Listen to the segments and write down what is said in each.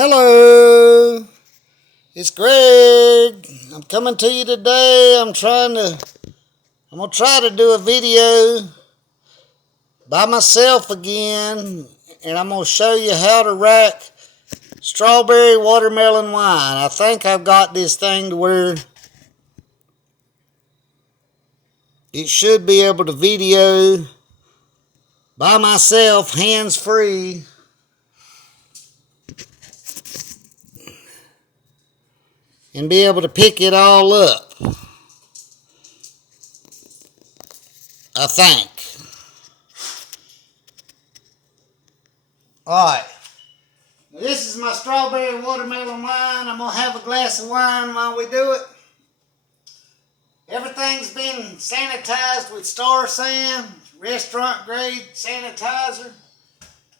Hello, it's Greg. I'm coming to you today. I'm gonna try to do a video by myself again, and I'm gonna show you how to rack strawberry watermelon wine. I think I've got this thing to where it should be able to video by myself, hands free. And be able to pick it all up, I think. Alright, this is my strawberry watermelon wine. I'm going to have a glass of wine while we do it. Everything's been sanitized with Star San, restaurant grade sanitizer.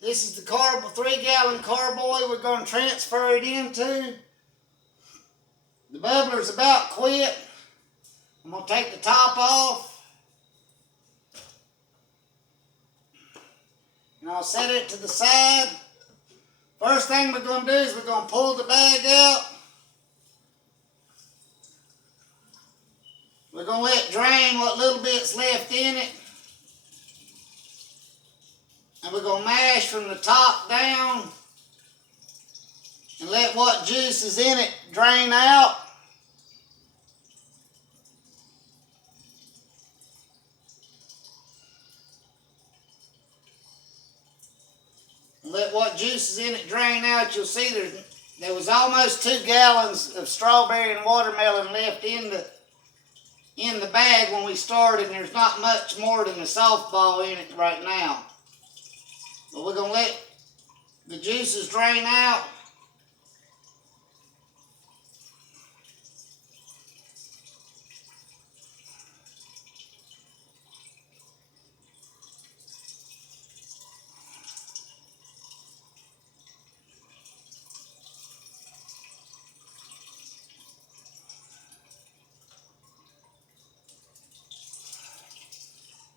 This is the 3-gallon carboy we're going to transfer it into. The bubbler's about quit. I'm going to take the top off. And I'll set it to the side. First thing we're going to do is we're going to pull the bag out. We're going to let it drain what little bit's left in it. And we're going to mash from the top down and let what juice is in it drain out. And let what juice is in it drain out. You'll see there was almost 2 gallons of strawberry and watermelon left in the bag when we started, and there's not much more than a softball in it right now. But we're going to let the juices drain out.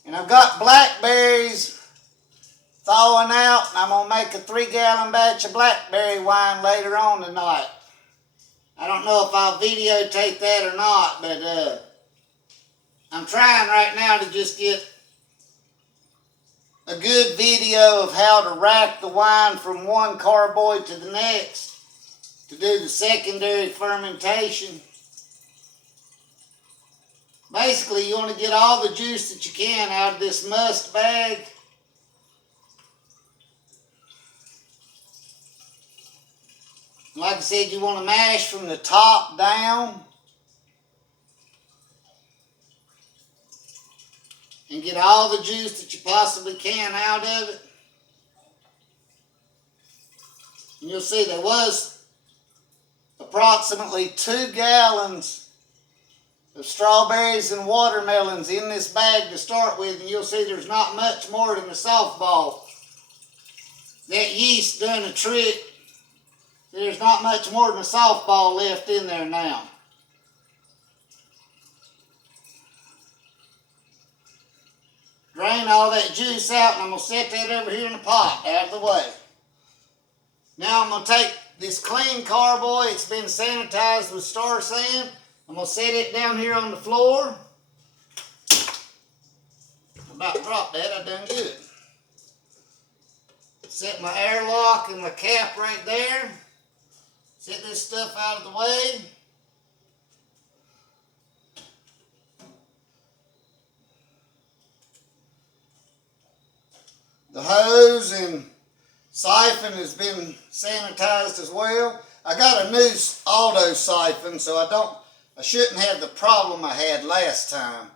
And I've got blackberries thawing out, and I'm going to make a 3-gallon batch of blackberry wine later on tonight. I don't know if I'll videotape that or not, but I'm trying right now to just get a good video of how to rack the wine from one carboy to the next to do the secondary fermentation. Basically, you want to get all the juice that you can out of this must bag. Like I said, you want to mash from the top down and get all the juice that you possibly can out of it. And you'll see there was approximately 2 gallons of strawberries and watermelons in this bag to start with, and you'll see there's not much more than a softball. That yeast doing a trick. There's not much more than a softball left in there now. Drain all that juice out, and I'm going to set that over here in the pot out of the way. Now I'm going to take this clean carboy. It's been sanitized with Star San. I'm going to set it down here on the floor. I about dropped that. I done good. Set my airlock and my cap right there. Set this stuff out of the way. The hose and siphon has been sanitized as well. I got a new auto siphon, so I shouldn't have the problem I had last time.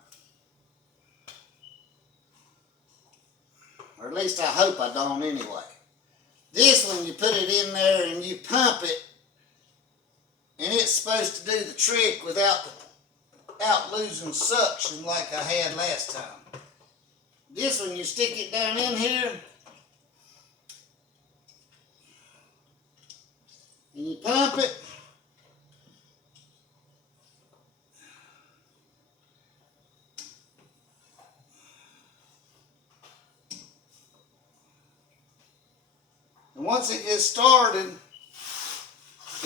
Or at least I hope I don't anyway. This one, you put it in there and you pump it, and it's supposed to do the trick without losing suction like I had last time. This one, you stick it down in here, and you pump it. And once it gets started,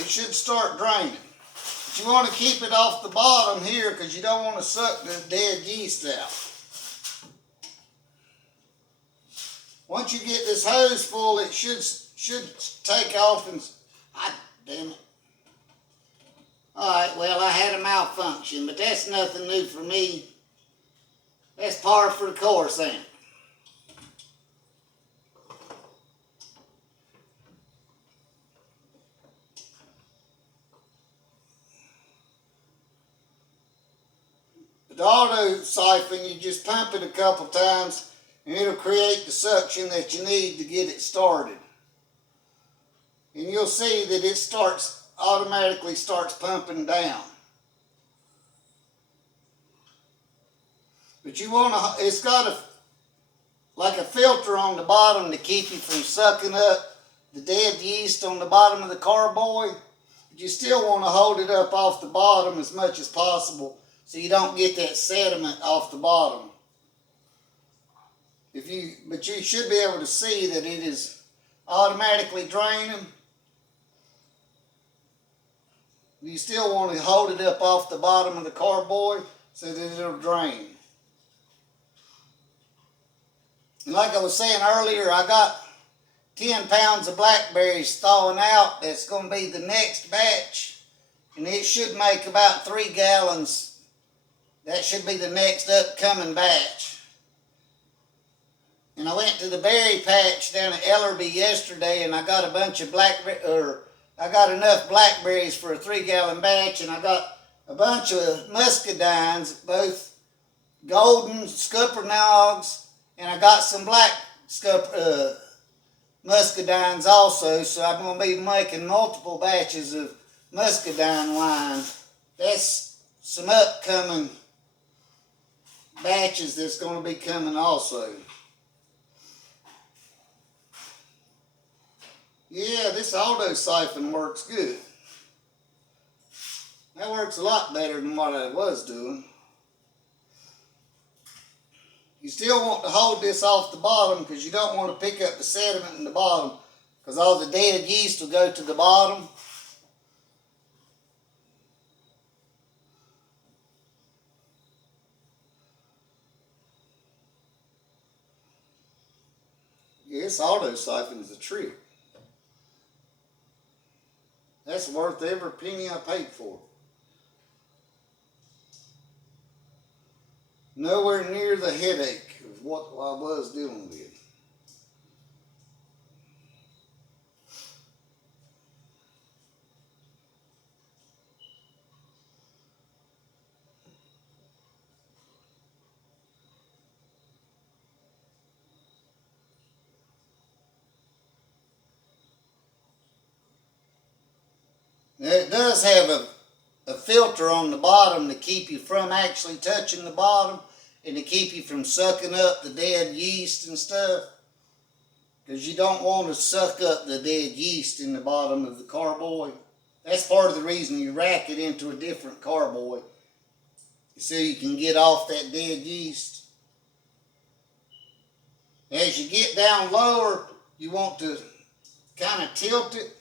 should start draining. But you want to keep it off the bottom here because you don't want to suck the dead yeast out. Once you get this hose full, it should take off and... God damn it. Alright, well, I had a malfunction, but that's nothing new for me. That's par for the course, ain't it? The auto siphon, you just pump it a couple times and it'll create the suction that you need to get it started. And you'll see that it automatically starts pumping down. But you want to, it's got like a filter on the bottom to keep you from sucking up the dead yeast on the bottom of the carboy. But you still want to hold it up off the bottom as much as possible so you don't get that sediment off the bottom. But you should be able to see that it is automatically draining. You still want to hold it up off the bottom of the carboy so that it'll drain. And like I was saying earlier, I got 10 pounds of blackberries thawing out. That's going to be the next batch. And it should make about 3 gallons. That should be the next upcoming batch. And I went to the berry patch down at Ellerby yesterday and I got a bunch of I got enough blackberries for a 3-gallon batch, and I got a bunch of muscadines, both golden scuppernaugs, and I got some black muscadines also, so I'm going to be making multiple batches of muscadine wine. That's some upcoming batches that's going to be coming also. Yeah, this auto siphon works good. That works a lot better than what I was doing. You still want to hold this off the bottom because you don't want to pick up the sediment in the bottom because all the dead yeast will go to the bottom. Yeah, this auto siphon is a trick. That's worth every penny I paid for. Nowhere near the headache of what I was dealing with. Now it does have a filter on the bottom to keep you from actually touching the bottom and to keep you from sucking up the dead yeast and stuff. Because you don't want to suck up the dead yeast in the bottom of the carboy. That's part of the reason you rack it into a different carboy, so you can get off that dead yeast. As you get down lower, you want to kind of tilt it.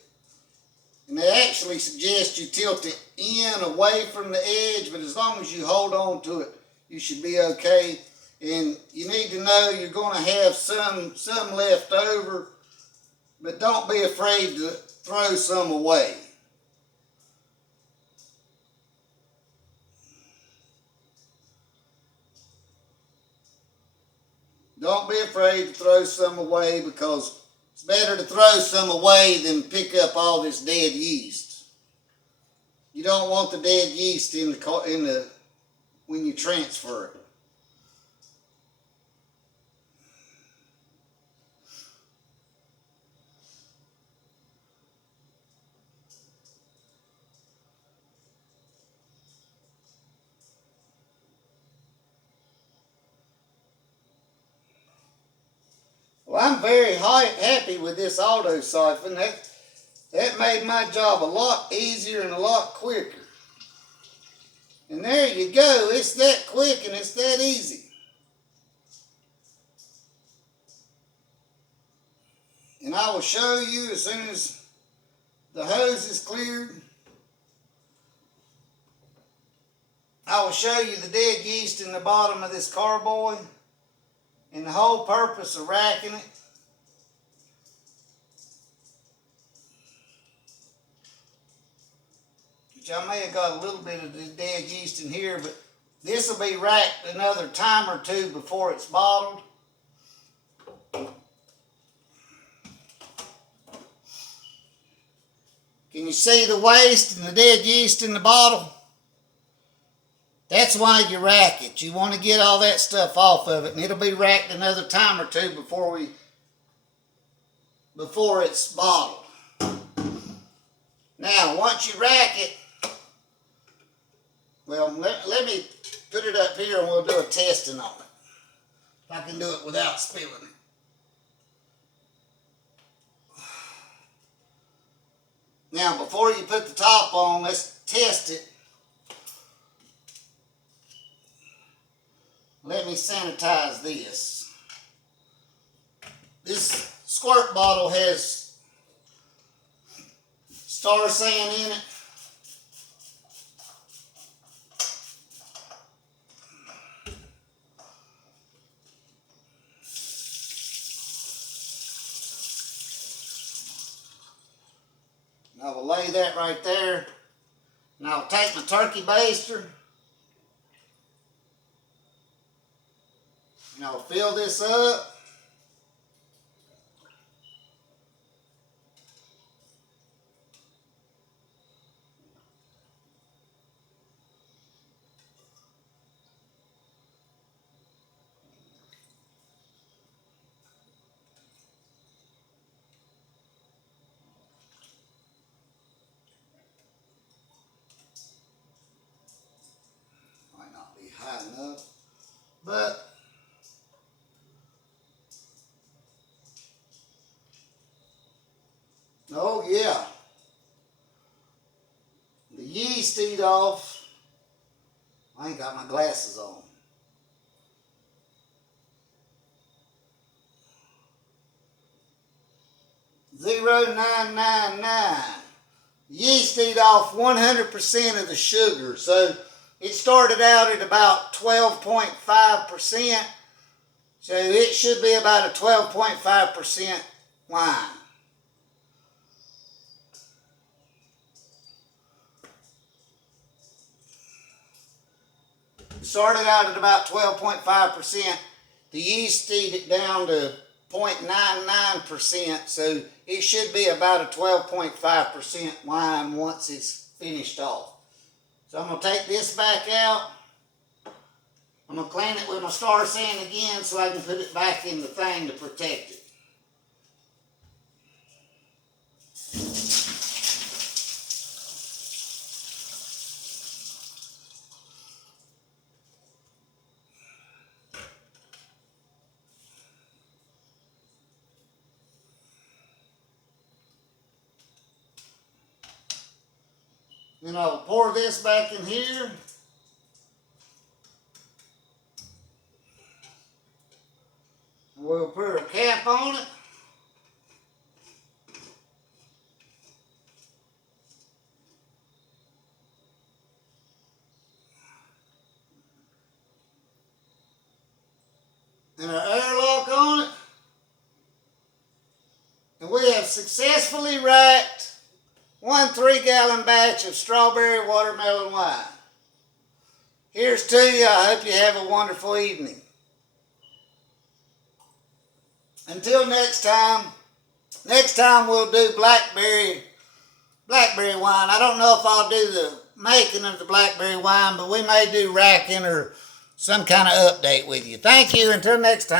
And they actually suggest you tilt it in, away from the edge, but as long as you hold on to it, you should be okay. And you need to know you're going to have some left over, but don't be afraid to throw some away. Don't be afraid to throw some away because it's better to throw some away than pick up all this dead yeast. You don't want the dead yeast when you transfer it. Well, I'm very happy with this auto siphon. That made my job a lot easier and a lot quicker. And there you go. It's that quick and it's that easy. And I will show you as soon as the hose is cleared, I will show you the dead yeast in the bottom of this carboy and the whole purpose of racking it. Which I may have got a little bit of the dead yeast in here, but this will be racked another time or two before it's bottled. Can you see the waste and the dead yeast in the bottle? That's why you rack it. You want to get all that stuff off of it, and it'll be racked another time or two before it's bottled. Now, once you rack it, well, let me put it up here and we'll do a testing on it. If I can do it without spilling it. Now, before you put the top on, let's test it. Let me sanitize this. This squirt bottle has star sand in it. And I will lay that right there. And I'll take my turkey baster. And I'll fill this up. Might not be high enough, but oh yeah, the yeast eat off. I ain't got my glasses on. .0999. Yeast eat off 100% of the sugar. So it started out at about 12.5%. So it should be about a 12.5% wine. It started out at about 12.5%. The yeast eat it down to 0.99%, so it should be about a 12.5% wine once it's finished off. So I'm going to take this back out. I'm going to clean it with my star sand again so I can put it back in the thing to protect it. Then I'll pour this back in here. We'll put a cap on it. And an airlock on it. And we have successfully racked 1 3-gallon batch of strawberry watermelon wine. Here's to you. I hope you have a wonderful evening. Until next time we'll do blackberry wine. I don't know if I'll do the making of the blackberry wine, but we may do racking or some kind of update with you. Thank you. Until next time.